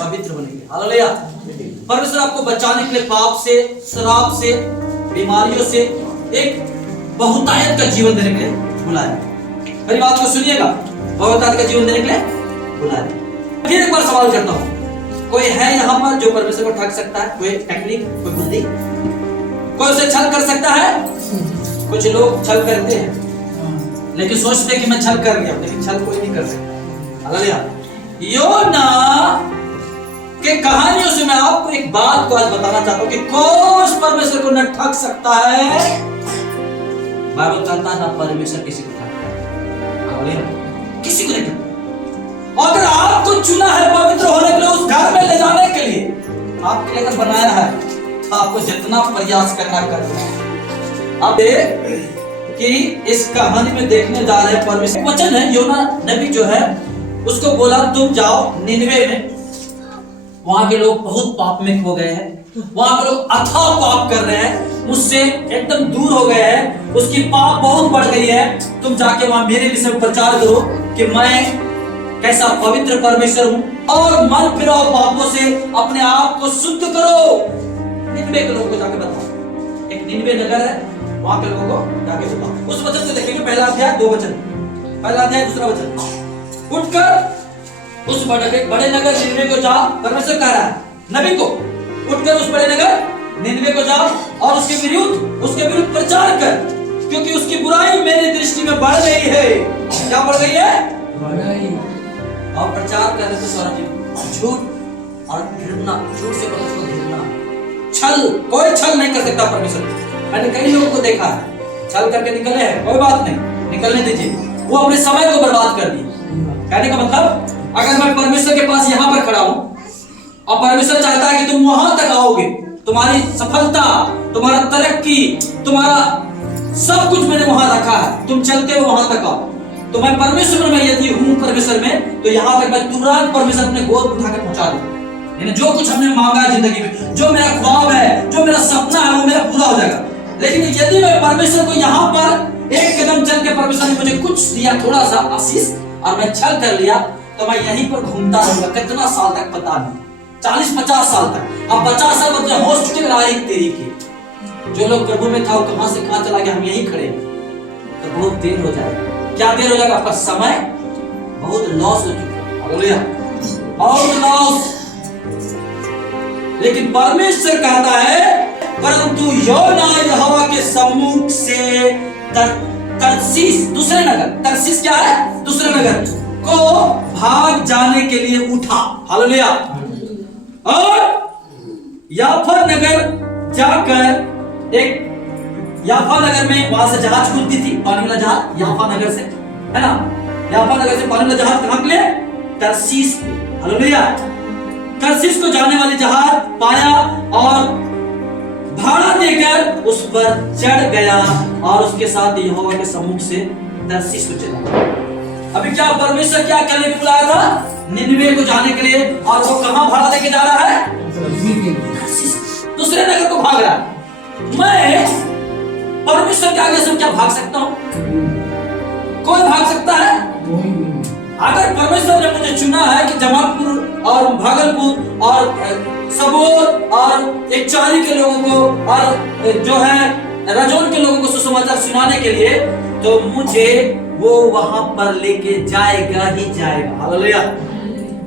पवित्र बनेंगे। हालेलुया। परमेश्वर आपको बचाने के लिए पाप से, शराब से, बीमारियों से एक बहुतायत का जीवन देने के लिए बुलाया। मेरी बात को सुनिएगा, बहुतायत का जीवन देने के लिए बुलाया। फिर एक बार सवाल करता हूं, कोई है यहाँ पर जो परमेश्वर को ठग सकता है? कोई टेक्निक, कोई बुद्धि, कोई उसे छल कर सकता है? कुछ लोग छल करते हैं लेकिन सोचते हैं कि मैं छल कर गया, लेकिन छल कोई नहीं कर सकता। हालेलुया। योना के कहानियों से मैं आपको एक बात को आज बताना चाहता हूं कि कौन परमेश्वर को न ठग सकता है। बाइबल कहता है ना परमेश्वर किसी को ठगता है। हालेलुया। किसी को नहीं ठगता। अगर आपको चुना है पवित्र होने के लिए, उस घर में ले जाने के लिए, आपके लिए अगर बनाया है तो आपको जितना प्रयास करना करना। अब कि इस कहानी में देखने जा रहे हैं परमेश्वर वचन है। योना नबी जो है उसको बोला तुम जाओ निनवे में, वहां के लोग बहुत पाप में खो गए हैं, वहां के लोग अथाह पाप कर रहे हैं, मुझसे एकदम दूर हो गए हैं, उसकी पाप बहुत बढ़ गई है। तुम जाके वहां मेरे विषय में प्रचार करो कि मैं कैसा पवित्र परमेश्वर हूं और मन फिराओ पापों से, अपने आप को शुद्ध करो। निनवे के लोगों को जाके बताओ। एक निनवे नगर है, वहां के लोगों को जाके बताओ। उस वचन को देखेंगे, पहला अध्याय 2 वचन, पहला अध्याय 2 वचन। उठकर उस बड़े नगर निनवे को जा, परमेश्वर कह रहा है नबी को, उठकर उस बड़े नगर निनवे को जा और उसके विरुद्ध प्रचार कर, क्योंकि उसकी बुराई मेरी दृष्टि में बढ़ गई है। क्या बढ़ गई है? बुराई। और प्रचार करने से स्वर्ण झूठ और घृणा, झूठ से परमेश्वर को घृणा, छल, कोई छल नहीं कर सकता परमेश्वर। मैंने कई लोगों को देखा है छल करके निकले हैं, कोई बात नहीं, निकलने दीजिए, वो अपने समय को बर्बाद कर दिए। कहने का मतलब, अगर मैं परमेश्वर के पास यहाँ पर खड़ा हूं और परमेश्वर चाहता है कि तुम वहां तक आओगे, तुम्हारी सफलता, तुम्हारा तरक्की, तुम्हारा सब कुछ मैंने वहां रखा है, तुम चलते हो वहां तक आओ, तो मैं परमेश्वर में यदि हूं परमेश्वर में, तो यहाँ तक मैं तुरंत परमेश्वर अपने गोद उठा के पहुंचा दूं। जो कुछ हमने मांगा है जिंदगी में, जो मेरा ख्वाब है, जो मेरा सपना है, वो मेरा पूरा हो जाएगा। लेकिन यदि मैं परमेश्वर को यहाँ पर एक कदम चल के परमेश्वर ने मुझे कुछ दिया, थोड़ा सा आशीष, और मैं छल कर लिया, तो मैं यहीं पर घूमता रहूंगा कितना साल तक पता नहीं, 40-50 साल तक। अब 50 साल बाद मुझे होश टूट रहा है तेरी की, जो लोग प्रभु में था वो कहां से कहां चला गया, हम यहीं खड़े, तो बहुत देर हो जाएगा। क्या देर हो जाएगा? आपका समय बहुत लॉस हो चुका। हालेलुया, बहुत लॉस। लेकिन परमेश्वर कहता है, परंतु योना यहोवा के सम्मुख से तरसीस, दूसरे नगर, तरसीस क्या है? दूसरे नगर को भाग जाने के लिए उठा। हालेलुया। और याफा नगर जाकर, एक याफा नगर में वहां से जहाज खुलती थी, पानी वाला जहाज, याफा नगर से, है ना, याफा नगर से पानी वाला जहाज कहां के लिए? तरसीस को। हालेलुया। तरसीस को जाने वाले जहाज पाया और भाड़ा देकर उस पर चढ़ गया और उसके साथ यहोवा के सम्मुख से तरसीस को चला। अभी क्या परमेश्वर क्या करने को बुलाया था? निनवे को जाने के लिए, और वो कहां भाड़ा देके जा रहा है? तरसीस, दूसरे नगर को भाग रहा है। मैं परमेश्वर के आगे से क्या भाग सकता हूं? कोई भाग सकता है? अगर परमेश्वर ने मुझे चुना है कि जमालपुर और भागलपुर और सबोर और एक चारी के लोगों को और जो है राजौन के लोगों को सुसमाचार सुनाने के लिए, तो मुझे वो वहां पर लेके जाएगा ही जाएगा। हालेलुया।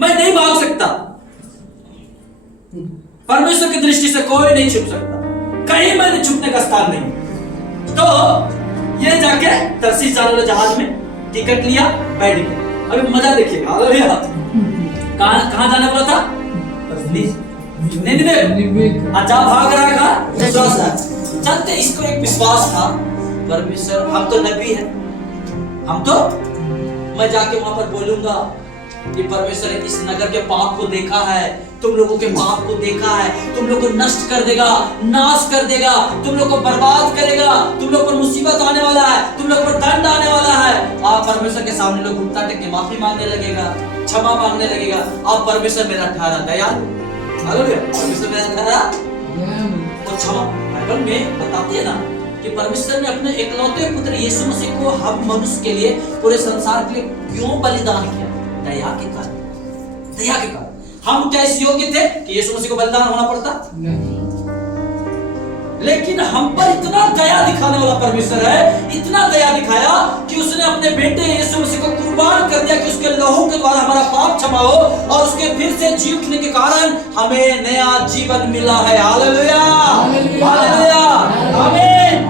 मैं नहीं भाग सकता। परमेश्वर की दृष्टि से कोई नहीं छुप सकता, कहीं मैंने छुपने का स्थान नहीं। तो ये जाके तरसीस जाने वाले जहाज में टिकट लिया, बैठ गया। अभी मजा देखिएगा। हालेलुया। कहां जाने वाला था? निनवे। अच्छा, भाग रहा था, चलते। इसको एक विश्वास था, परमेश्वर, हम तो नबी हैं, हम तो, मैं जाके वहां पर बोलूंगा कि परमेश्वर ने इस नगर के पाप को देखा है, तुम लोगों के पाप को देखा है, तुम लोग को नष्ट कर देगा, नाश कर देगा, तुम लोग को बर्बाद करेगा, तुम लोग पर मुसीबत आने वाला है, तुम लोग पर दंड आने वाला है। आप परमेश्वर के सामने लोग घुटना टेक के माफी मांगने लगेगा, क्षमा मांगने लगेगा। आप परमेश्वर मेरा ठहरा दयालु, हालेलुया, परमेश्वर मेरा ठहरा तो क्षमा। बाइबल में बताती है ना कि परमेश्वर ने अपने इकलौते पुत्र यीशु मसीह को हम मनुष्य के लिए, पूरे संसार के लिए क्यों बलिदान किया? दया के कारण, दया के कारण। हम क्या इस योग्य थे कि यीशु मसीह को बलिदान होना पड़ता? लेकिन हम पर इतना दया दिखाने वाला परमेश्वर है, इतना दया दिखाया कि उसने अपने बेटे यीशु मसीह को कुर्बान कर दिया कि उसके लहू के द्वारा हमारा पाप क्षमा हो और उसके फिर से जी उठने के कारण हमें नया जीवन मिला है। हालेलुया, हालेलुया, आमीन।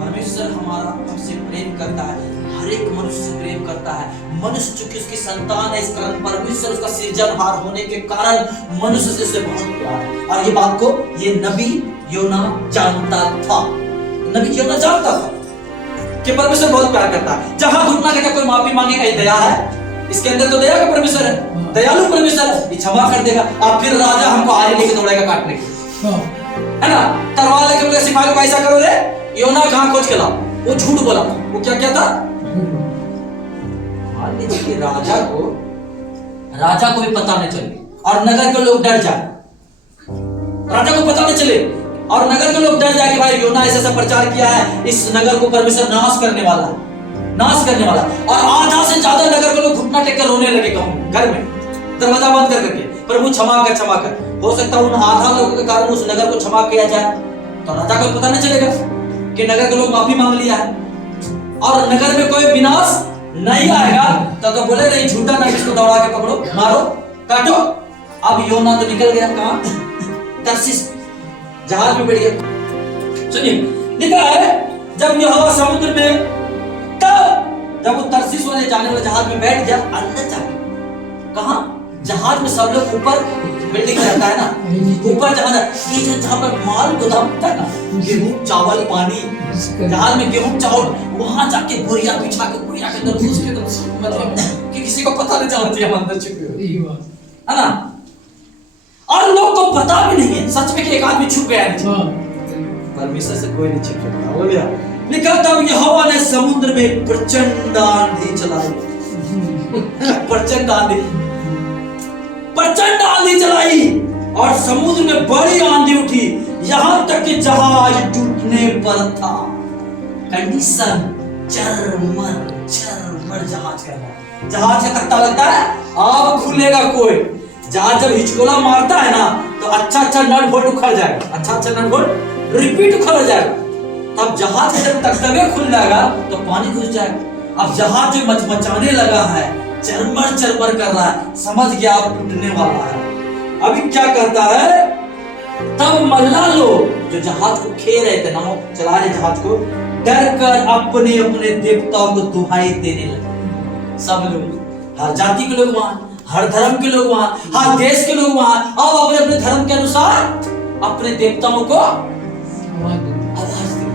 परमेश्वर हमारा हमसे प्रेम करता है, हर एक मनुष्य से प्रेम करता है। मनुष्य चूंकि उसकी संतान है, इस कारण परमेश्वर उसका सृजनहार होने के कारण मनुष्य से उसे बहुत प्यार है। और ये बात को ये नबी योना जानता था, नबी योना जानता था कि परमेश्वर बहुत प्यार करता है। जहां घुटना टेका कोई माफी मांगे, कहीं दया है? इसके अंदर तो दया का परमेश्वर है, दयालु परमेश्वर है, ये क्षमा कर देगा। और फिर राजा हमको आरी लेके दौड़ेगा काटने के लिए, है ना? तलवार लेके बोले सिपाही को ऐसा करो रे, योना कहां खोज के लाओ? वो झूठ बोला, वो क्या क्या था? मान लीजिए कि राजा को भी पता नहीं चले और नगर के लोग डर जाए, राजा को पता नहीं चले और नगर के लोग डर जाए कि भाई योना ऐसा प्रचार किया है, इस नगर को परमेश्वर नाश करने वाला है, नाश करने वाला। और आधा से ज्यादा नगर के लोग घुटना टेक कर रोने लगे घर में, दरवाजा बंद कर करके, प्रभु क्षमा कर, क्षमा कर। हो सकता है उन आधा लोगों के कारण उस नगर को क्षमा किया जाए, तो राजा को पता नहीं चलेगा कि नगर के लोग माफी मांग लिया है और नगर में कोई विनाश नहीं आएगा। तो बोले नहीं, झूठा नहीं, इसको दौड़ा के पकड़ो, मारो, काटो। अब योना तो निकल गया कहां? तर्शीश, जहाज में बैठ गया। सुनिए, लिखा है जब यहोवा समुद्र में, तब जब वो तर्शीश वाले जाने वाले जहाज में बैठ गया, अंदर जाके कहां? जहाज में सब लोग ऊपर बिल्डिंग रहता है ना, ऊपर जहां पर माल गोदाम था ना, गेहूं चावल पानी, जहाज में गेहूं चावल, वहां जाके बोरिया बिछा के बोरिया के अंदर घुस के, मतलब कि किसी को पता नहीं चलना चाहिए हम अंदर छुपे हुए, है ना? और लोग को पता भी नहीं है सच में कि एक आदमी छुप गया है। परमेश्वर से कोई नहीं छुप सकता। हो गया लिखा, तब यहोवा ने समुद्र में प्रचंड आंधी चलाई, प्रचंड आंधी, प्रचंड आंधी चलाई और समुद्र में बड़ी आंधी उठी, यहां तक कि जहाज टूटने पर था। कंडीशन चरमर जहाज का है, जहाज का तख्ता लगता है, अब खुलेगा कोई। जहाज जब हिचकोला मारता है ना, तो अच्छा नट बोल्ट उखड़ जाएगा, अच्छा नट बोल्ट रिपीट उखड़ जाएगा। तब जहाज जब तख्ता खुल जाएगा तो पानी घुस जाएगा। अब जहाज जो मचमचाने लगा है, चरमर कर रहा है, समझ गया अब टूटने वाला है। अभी क्या करता है? तब मल्ला लोग जो जहाज को खे रहे थे, नाव चला रहे जहाज को, डर कर अपने अपने देवताओं को दुहाई देने लगे। सब लोग, हर जाति के लोग वहां, हर धर्म के लोग वहां, हर देश के लोग वहां, अब अपने अपने धर्म के अनुसार अपने देवताओं को आवाज दे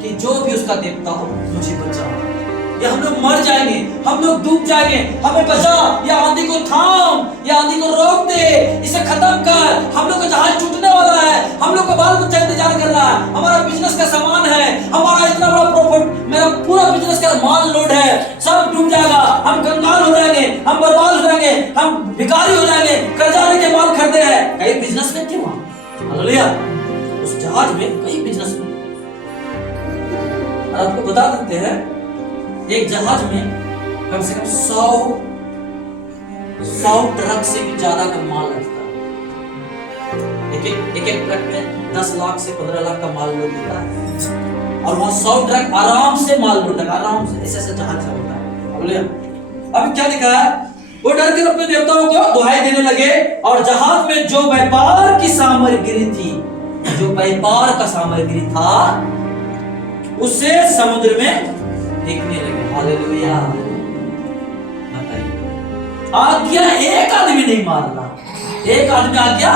कि जो भी उसका देवता हो मुझे बचाओ, या हम लोग मर जाएंगे, हम लोग डूब जाएंगे, हमें बचा, या आंधी को थाम, या आंधी को रोक दे, इसे खत्म कर, हम लोग का जहाज टूटने वाला है, हम लोग का बाल बच्चा इंतजार कर रहा है, हमारा बिजनेस का सामान है, हमारा इतना बड़ा प्रॉफिट, मेरा पूरा बिजनेस का माल लोड है, सब डूब जाएगा, हम कंगाल हो जाएंगे, हम बर्बाद हो जाएंगे, हम भिखारी हो जाएंगे, कर्जा लेके माल खरीदे हैं। कई बिजनेसमैन थे वहां, हालेलुया, उस जहाज में कई बिजनेसमैन। आपको बता देते हैं, एक जहाज में कम से कम 100 ट्रक से भी ज्यादा का माल लगता है। एक ट्रक में 10 लाख से 15 लाख का माल लोड होता है और वहां 100 ट्रक आराम से माल लोड होता है, आराम से, ऐसे जहाज होता है। अब क्या लिखा है? वो डर कर अपने देवताओं को दुहाई देने लगे और जहाज में जो व्यापार की सामग्री थी, जो व्यापार का सामग्री था, उसे समुद्र में फेंकने लगे। हालेलुया, बताइए, आज्ञा एक आदमी नहीं मान रहा, एक आदमी आज्ञा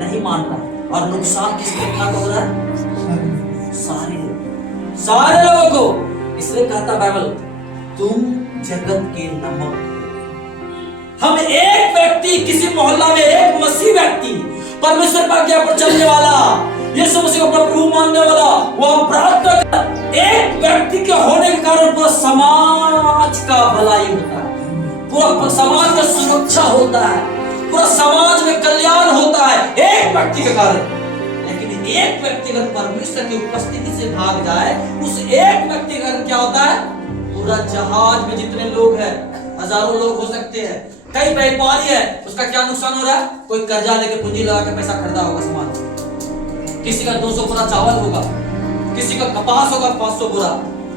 नहीं मान रहा, और नुकसान किसके साथ हो रहा है? सारे लोगों को। इसलिए कहता बाइबल, तुम जगत के नमक। हम एक व्यक्ति, किसी मोहल्ला में एक मसीह व्यक्ति, परमेश्वर की आज्ञा पर चलने वाला, यीशु मसीह को अपना प्रभु मानने वाला, वो प्रार्थना कर, एक व्यक्ति के होने के कारण पूरा समाज का भलाई होता है, पूरा समाज का सुरक्षा होता है, पूरा समाज में कल्याण होता है एक व्यक्ति के कारण। लेकिन एक व्यक्ति अगर परमेश्वर की उपस्थिति से भाग जाए, उस एक व्यक्ति का क्या होता है? पूरा जहाज में जितने लोग हैं, हजारों लोग हो सकते हैं, कई व्यापारी है, उसका क्या नुकसान हो रहा है? कोई कर्जा लेके पूंजी लगा के पैसा खरीदा होगा सामान, किसी का 200 बोरा चावल होगा, किसी का कपास होगा 500 बोरा,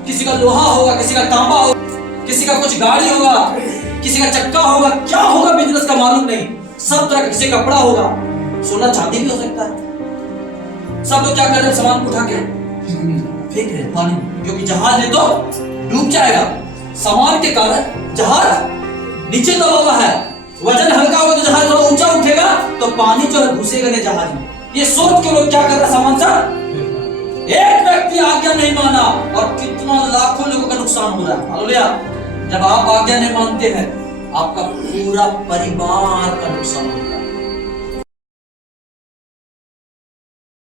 किसी का लोहा होगा, किसी का तांबा होगा, किसी का कुछ गाड़ी होगा, किसी का चक्का होगा, क्या होगा बिजनेस का मालूम नहीं, सब तरह का, किसी का कपड़ा होगा, सोना चांदी भी हो सकता है। सब लोग क्या कर रहे हैं? सामान को उठा के फेंक रहे पानी में, क्योंकि जहाज है तो डूब जाएगा। सामान के कारण जहाज नीचे दबा हुआ है, वजन हल्का होगा तो जहाज थोड़ा ऊंचा उठेगा तो पानी जो है घुसेगा नहीं जहाज में। ये सोच के लोग क्या कर रहे हैं? सामान सा एक व्यक्ति आज्ञा नहीं माना और कितना लाखों लोगों का नुकसान हो रहा है। हालेलुया। जब आप आज्ञा नहीं मानते हैं, आपका पूरा परिवार का नुकसान होता है।